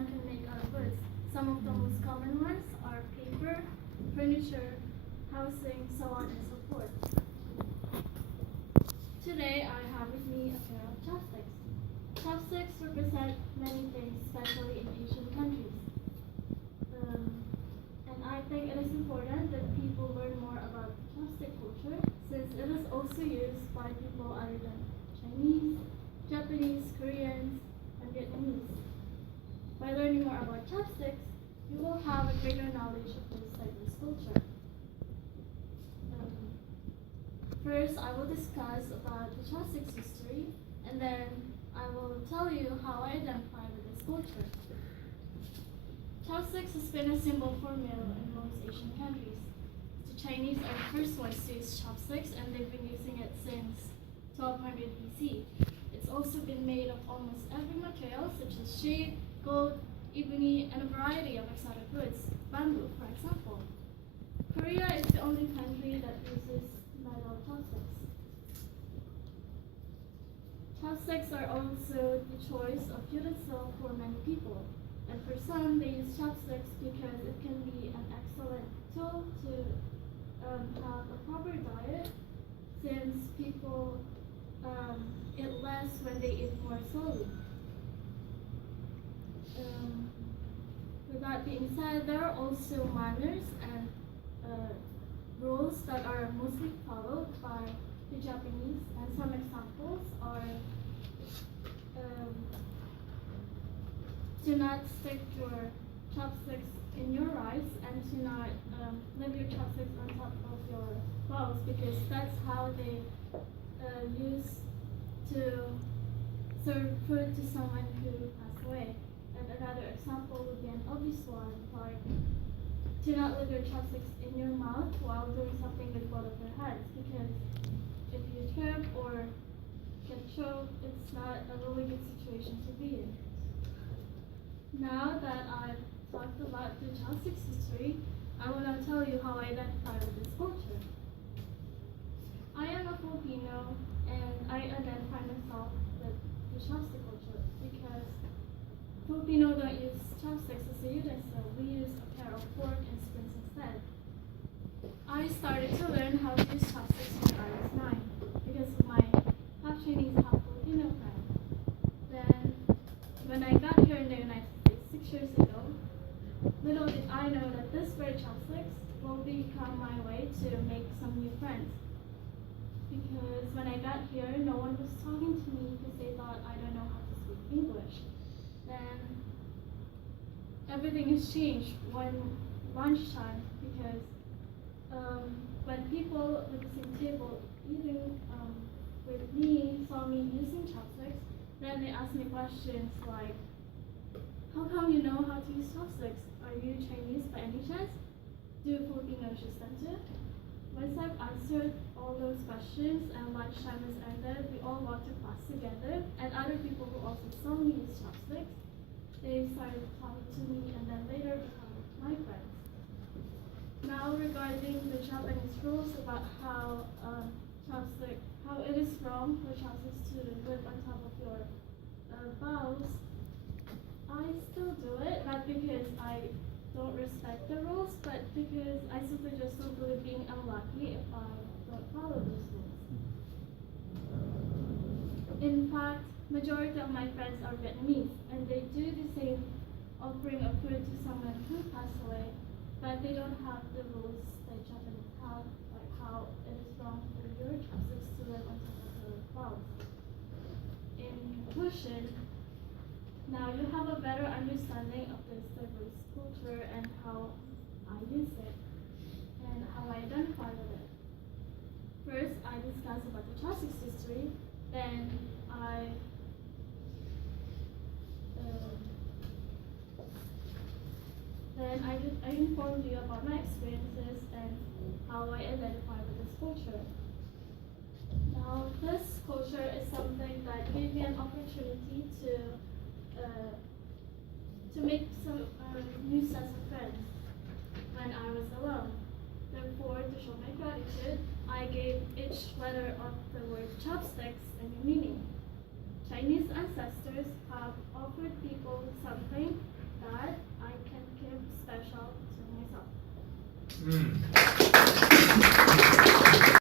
one can make out of woods. Some of the most common ones are paper, furniture, housing, so on and so forth. Today I have with me a pair of chopsticks. Chopsticks represent many things, especially in Asian countries. And I think it is important that people learn more about chopstick culture, since it is also used by people other than Chinese, Japanese, Koreans, and Vietnamese. By learning more about chopsticks, you will have a greater knowledge of this diverse culture. First, I will discuss about the chopsticks history, and then I will tell you how I identify with this culture. Chopsticks has been a symbol for meal in most Asian countries. The Chinese are the first ones to use chopsticks, and they've been using it since 1200 BC. It's also been made of almost every material, such as jade, gold, ebony, and a variety of exotic woods, bamboo, for example. Korea is the only country that uses metal chopsticks. Chopsticks are also the choice of utensil for many people. And for some, they use chopsticks because it can be an excellent tool to have a proper diet, since people eat less when they eat more slowly. With that being said, there are also manners and rules that are mostly followed by the Japanese, and some examples are to not stick your chopsticks in your rice, and to not leave your chopsticks on top of your bowls, because that's how they use to serve food to someone who passed away. And another example would be an Abesamis, like to not leave your chopsticks in your mouth while doing something with both of your hands, because if you trip or get choked, it's not a really good situation to be in. Now that I've talked about the chopsticks history, I will now tell you how I identify with this culture. I am a Filipino, and I identify myself with the chopstick culture because Filipino don't use chopsticks as a utensil. We use a pair of fork and spoons instead. I started to learn how to use chopsticks when I was 9 because of my half Chinese, half Filipino friend. Then, when I got here in the United States 6 years ago, little did I know that this very chopsticks will become my way to make some new friends. Because when I got here, no one was talking to me because they thought I don't know how to speak English. Then everything has changed when lunchtime, because when people at the same table eating with me saw me using chopsticks, then they asked me questions like, how come you know how to use chopsticks? Are you Chinese by any chance? Do Filipinos use them too? Once I've answered all those questions and lunchtime has ended, we all walked to class together, and other people who also saw me use chopsticks, they started talking to me and then later become my friends. Now regarding the Japanese rules about how it is wrong for chopsticks to live on top of your bowls, I still do it, not because I don't respect the rules, but because I simply just don't believe being unlucky if I don't follow those rules. In fact, majority of my friends are Vietnamese, and they do the same offering of food to someone who passed away, but they don't have the rules that Japanese have, like how it is wrong for your chopsticks to live on top of your bowls. In conclusion, now you have a better understanding of this diverse culture and how I use it and how I identify with it. First, I discuss about the chopsticks history, then I informed you about my experiences and how I identify with this culture. Now, this culture is something that gave me an opportunity to make some new sets of friends when I was alone. Therefore, to show my gratitude, I gave each letter of the word chopsticks a new meaning. Chinese ancestors have offered people something Mm.